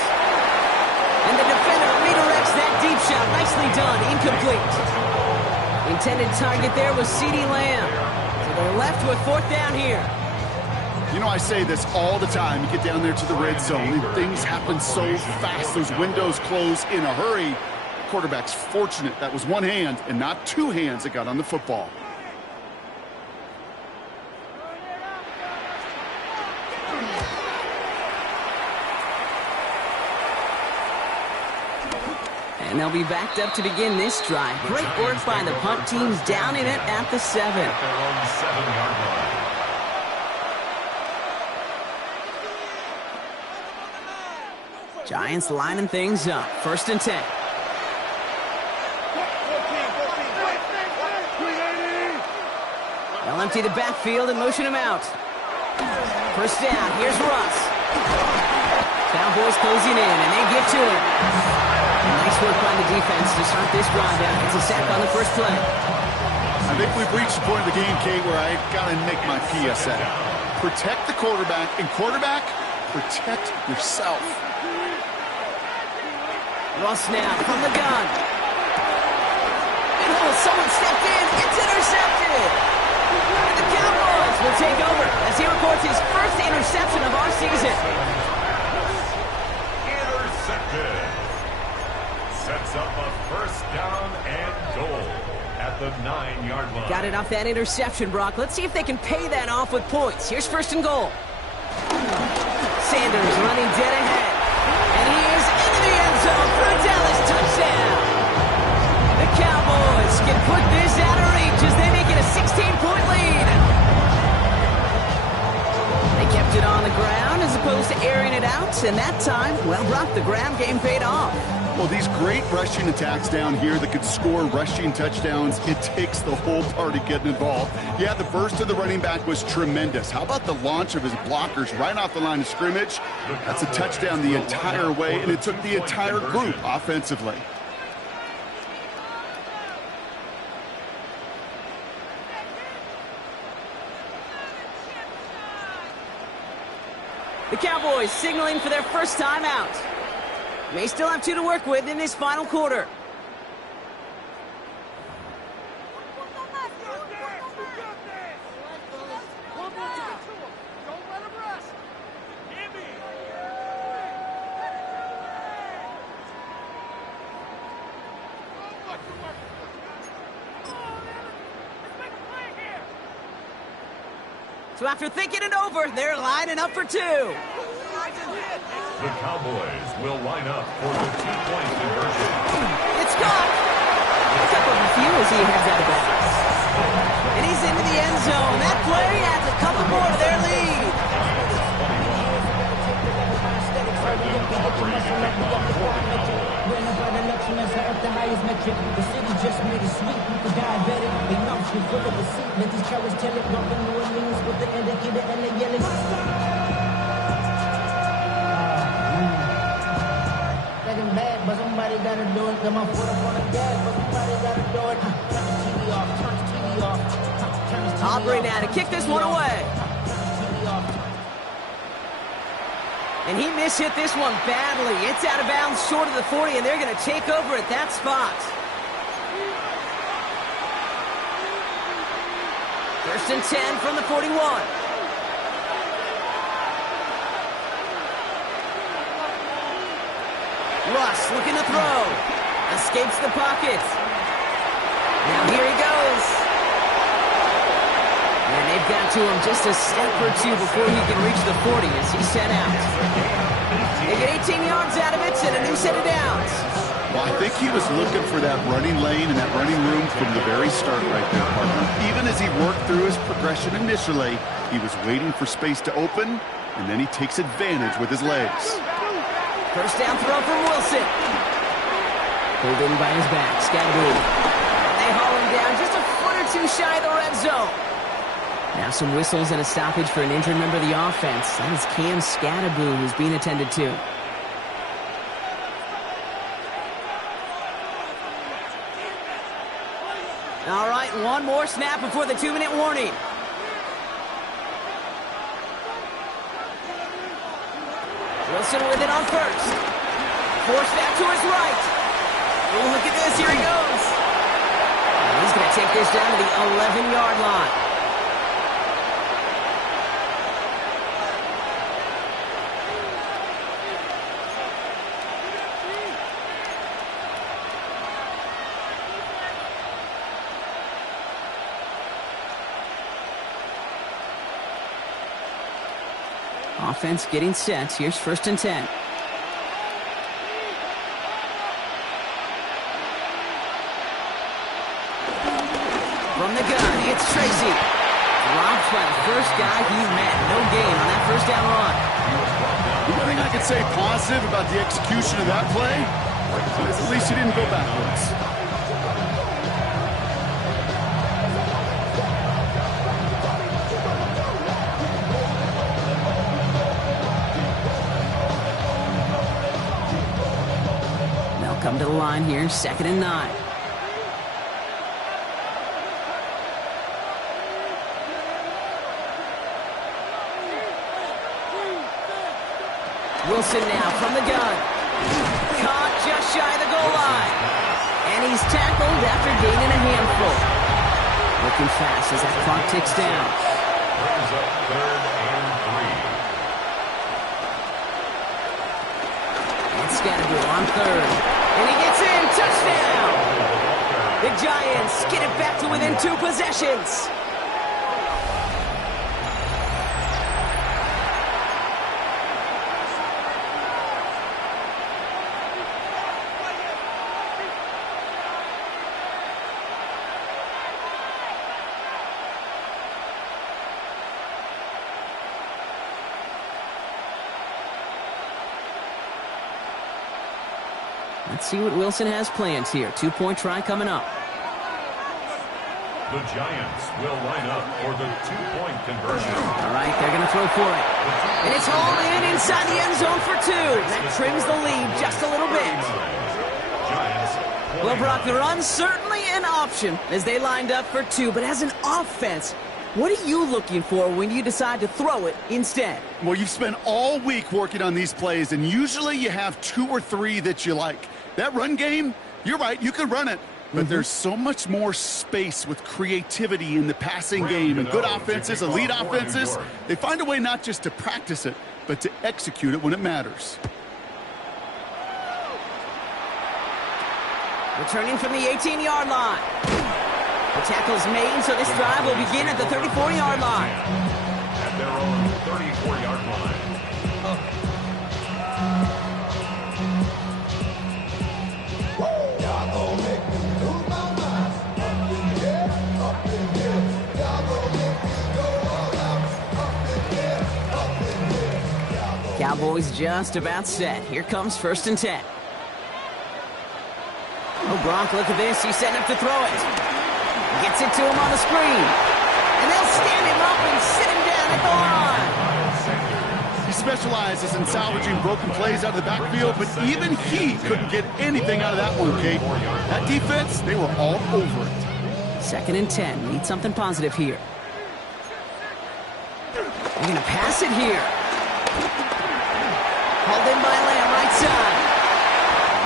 And the defender redirects that deep shot. Nicely done. Incomplete. Intended target there was CeeDee Lamb. So they're left with 4th down here. You know, I say this all the time. You get down there to the red zone, and things happen so fast. Those windows close in a hurry. The quarterback's fortunate that was one hand and not 2 hands that got on the football. And they'll be backed up to begin this drive. Great work by the punt team, down in it at the 7. Giants lining things up. 1st and 10. They'll empty the backfield and motion him out. 1st down. Here's Russ. Cowboys closing in, and they get to him. Nice work by the defense to start this drive out. It's a sack on the 1st play. I think we've reached the point of the game, Kate, where I've got to make my PSA. Protect the quarterback, and quarterback, protect yourself. Russ now from the gun. And someone stepped in. It's intercepted. And the Cowboys will take over as he records his 1st interception of our season. Intercepted. Sets up a 1st down and goal at the 9-yard line. Got it off that interception, Brock. Let's see if they can pay that off with points. Here's 1st and goal. Sanders running dead ahead. And he is into the end zone for a Dallas touchdown. The Cowboys can put this out of reach as they make it a 16-point lead. They kept it on the ground as opposed to airing it out. And that time, well, Brock, the ground game paid off. Well, these great rushing attacks down here that could score rushing touchdowns, it takes the whole party getting involved. Yeah, the burst of the running back was tremendous. How about the launch of his blockers right off the line of scrimmage? That's a touchdown the entire way, and it took the entire group offensively. The Cowboys signaling for their 1st time out. May still have 2 to work with in this final quarter. So after thinking it over, they're lining up for 2. The Cowboys will line up for the 2-point conversion. It's gone. Pick up a few as he heads out of bounds. And he's into the end zone. That play adds a couple more to their lead. full of deceit. Let these cowards tell it, bumping New Orleans with the indicator and the yelling. Getting bad, but somebody gotta do it. Got my foot up on the gas, but somebody gotta do it. Turn the TV off, turn the TV off. Turn the TV Aubrey off. now to kick this one away. And he mishit this one badly. It's out of bounds short of the 40, and they're going to take over at that spot. First and 10 from the 41. Russ looking to throw. Escapes the pocket. Now here he goes. And they've got to him just a step or two before he can reach the 40 as he's sent out. They get 18 yards out of it and a new set of downs. Well, I think he was looking for that running lane and that running room from the very start right there, partner. Even as he worked through his progression initially, he was waiting for space to open, and then he takes advantage with his legs. First down throw from Wilson. Pulled in by his back, Scadaboo. They haul him down just a foot or two shy of the red zone. Now some whistles and a stoppage for an injured member of the offense. That is Cam Scadaboo who's being attended to. All right, one more snap before the 2-minute warning. Wilson with it on first. Forced back to his right. Oh, look at this, here he goes. And he's going to take this down to the 11-yard line. Offense getting set. Here's first and 10. From the gun, it's Tracy. Dropped by the first guy he met. No gain on that first down run. The one thing I could say positive about the execution of that play is at least he didn't go backwards. Come to the line here, 2nd and 9. Wilson now from the gun. Caught just shy of the goal line. And he's tackled after gaining a handful. Looking fast as that clock ticks down. Brings up 3rd and 3. And Scadaboo on 3rd. And he gets in, touchdown! The Giants get it back to within 2 possessions. Let's see what Wilson has planned here. 2-point try coming up. The Giants will line up for the 2-point conversion. All right, they're going to throw for it. And it's hauled in inside the end zone for 2. That trims the lead just a little bit. Well, Brock, the run's certainly an option as they lined up for 2. But as an offense, what are you looking for when you decide to throw it instead? Well, you've spent all week working on these plays, and usually you have 2 or 3 that you like. That run game, you're right, you can run it. But there's so much more space with creativity in the passing game. And good offenses, elite offenses, they find a way not just to practice it, but to execute it when it matters. Returning from the 18-yard line. The tackle's made, so this drive will begin at the 34-yard line. At their own 34-yard line. Cowboys just about set. Here comes first and 10. Oh, Gronk, look at this. He's setting up to throw it. Gets it to him on the screen. And they'll stand him up and sit him down at the line. He specializes in salvaging broken plays out of the backfield, but even he couldn't get anything out of that one, Kate. That defense, they were all over it. 2nd and 10. Need something positive here. They're going to pass it here. Hauled in by Lamb, right side.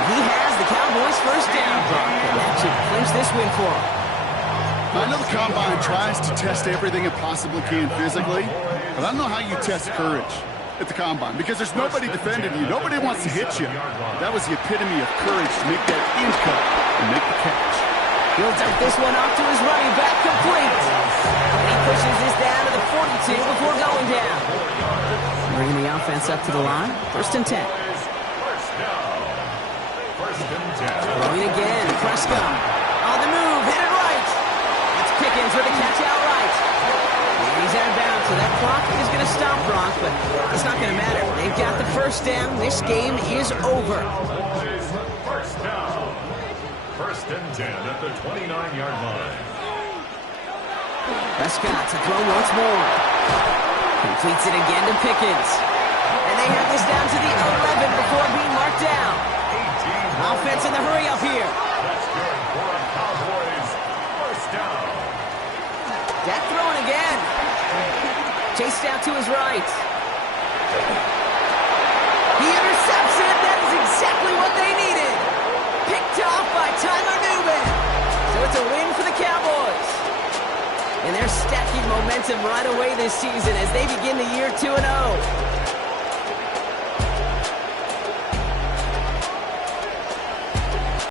He has the Cowboys' first down, and that should clinch this win for him. I know the Combine tries to test everything it possibly can physically, but I don't know how you test courage at the Combine, because there's nobody defending you. Nobody wants to hit you. That was the epitome of courage to make that in cut and make the catch. He'll dump this one off to his running back, complete. And he pushes this down to the 42 before going down. Bringing the offense up to the line. 1st and 10. Throwing again, Prescott. On the move, hit it right. It's Pickens with a catch out right. And he's out of bounds, so that clock is going to stop Brock, but it's not going to matter. They've got the first down. This game is over. First down. 1st and 10 at the 29-yard line. Prescott to throw once more. Completes it again to Pickens. And they have this down to the 11 before being marked down. Offense in the hurry up here. That's good for a Cowboys first down. Dak throwing again. Chased out to his right. He intercepts it. That is exactly what they needed. Picked off by Tyler Newman. So it's a win for the Cowboys. And they're stacking momentum right away this season as they begin the year 2-0.